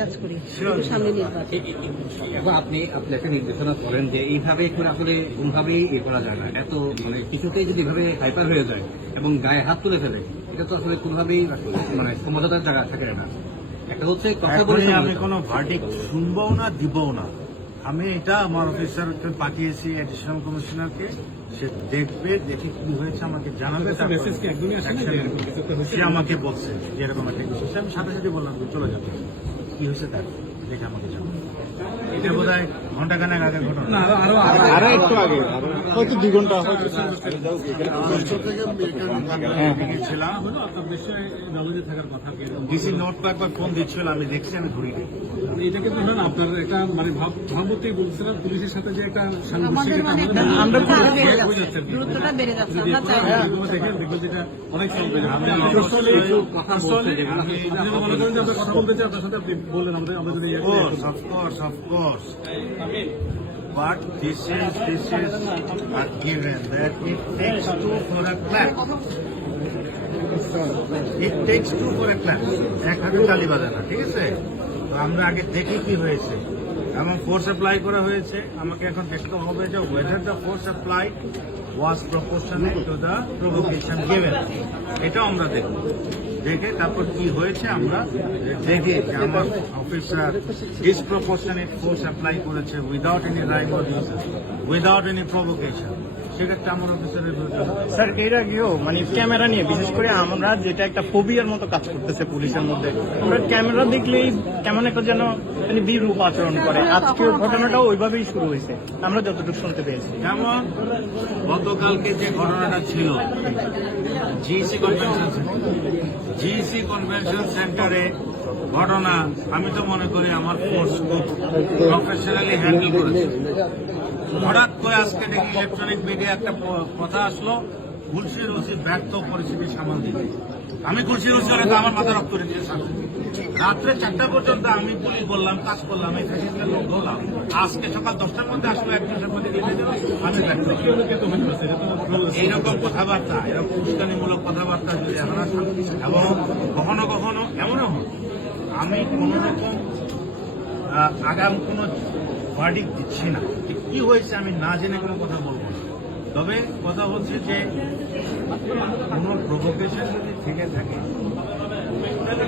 কাজ করি। সামনে নির্বাচন। আপনি আপনি একটা নির্দেশনা করেন যে এইভাবে করে আসলে কোনভাবেই এ করা যায় না। এত মানে কিছুতেই যদি এভাবে হাইপার হয়ে যায় এবং গায়ে হাত তুলে ফেলে এটা তো আসলে কোনোভাবেই মানে সমঝোতার জায়গা থাকে না। একটা হচ্ছে কথা বলে আমি কোনো ভার্ডিক শুনব না দিবও না। আমি এটা আমার অফিসার পাঠিয়েছি অ্যাডিশনাল কমিশনারকে সে দেখবে দেখে কি হয়েছে আমাকে জানাবে সে আমাকে বলছে যে এরকম একটা আমি সাথে সাথে বললাম চলে যাবে কি হয়েছে তার? দেখে আমাকে জানাবে এটা বোধ হয় ঘন্টাখানেক আগের ঘটনা আরও একটু আগে হয়তো দুই ঘণ্টা হয়তো ছিলাম ডিসি নোট তো একবার ফোন দিচ্ছিল আমি দেখছি আমি ধরিনি এটাকে ধরেন আপনার একটা মানে ভাব ভাবতেই বলছিলাম পুলিশের সাথে যে একটা আমাদের মানে একটা আমরা দূরত্বটা বেড়ে যাচ্ছে আমরা চাই দেখেন অনেক কথা বলতে মনে চাই আপনার সাথে আপনি বললেন আমাদের আমরা যদি Of But this is this is a given that it takes two for a clap. It takes two for a clap. এক হাতে তালি বাজে না, ঠিক আছে? তো আমরা আগে দেখি কি হয়েছে। এমন ফোর্স অ্যাপ্লাই করা হয়েছে। আমাকে এখন দেখতে হবে যে whether the force apply was proportional to the provocation given এটাও আমরা দেখব। দেখে তারপর কি হয়েছে আমরা দেখে আমার অফিসার ডিসপ্রপোর্শনেট ফোর্স অ্যাপ্লাই করেছে without any reason without any provocation সেক্ষেত্রে আমার অফিসারের স্যার এর আগেও মানে ক্যামেরা নিয়ে বিশেষ করে আমরা যেটা একটা ফোবিয়ার মতো কাজ করতেছে পুলিশের মধ্যে আমরা ক্যামেরা দেখলেই কেমন একটা যেন মানে বিরূপ আচরণ করে। আজকের ঘটনাটাও ওইভাবেই শুরু হয়েছে। আমরা যতটুকু শুনতে পেয়েছি। যেমন গতকালকে যে ঘটনাটা ছিল জিসি কনভেনশন জিসি কনভেনশন সেন্টারে ঘটনা আমি তো মনে করি আমার ফোর্স খুব প্রফেশনালি হ্যান্ডেল করেছে। হঠাৎ করে আজকে দেখি ইলেকট্রনিক মিডিয়া একটা কথা আসলো। খুলশির ওসি ব্যর্থ পরিস্থিতি সামাল দিতে। আমি খুলশির ওসি হলে তো আমার মাথা রক্ত করে দিয়ে রাত্রে চারটা পর্যন্ত আমি পুলিশ বললাম, কাজ করলাম, এই ফ্যাসিস্টের লোক হলাম। আজকে সকাল দশটার মধ্যে আসলো একজন সাংবাদিক লিখে দিল, আমি ব্যর্থ। এইরকম কথাবার্তা, এরকম উস্কানিমূলক কথাবার্তা যদি আর এবং কখনো কখনো এমনও হয়। আমি কোন রকম আগাম কোনো ভার্ডিক দিচ্ছি না। কি হয়েছে আমি না জেনে কোনো কথা বলব না। তবে কথা হচ্ছে যে, কোনো প্রভোকেশন যদি থেকে থাকে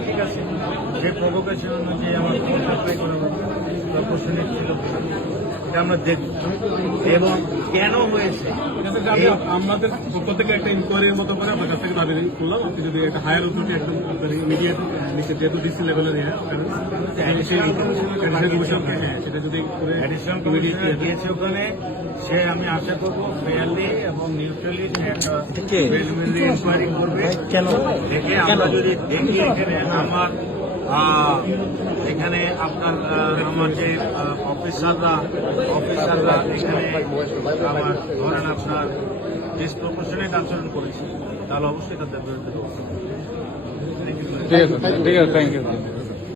ঠিক আছে। যে প্রভোকেশন অনুযায়ী আমার কোনো অ্যাপ্লাই করা হবে ছিল এটা আমরা দেখব। এবং কেন হয়েছে? আমাদের পক্ষ থেকে একটা ইনকোয়ারির মতো করে আপনার কাছ থেকে দাবি করলাম। আপনি যদি একটা হায়ার অথরিটি একদম ইমিডিয়েট নিচে যেহেতু ডিসি লেভেলের ইয়ে Additional commission হ্যাঁ সেটা যদি করে অ্যাডিশনাল ইয়ে দিয়েছে ওখানে। সে আমি আশা করব ফেয়ারলি এবং নিউট্রালি প্রিলিমিনারি ইনকোয়ারি করবে। কেন? দেখে আমরা যদি দেখি এখানে আমার এখানে আপনার আমার যে অফিসাররা অফিসাররা এখানে আমার ধরেন আপনার ডিসপ্রপোর্শনেট আচরণ করেছে, তাহলে অবশ্যই তাদের বিরুদ্ধে. ঠিক আছে ঠিক আছে থ্যাংক ইউ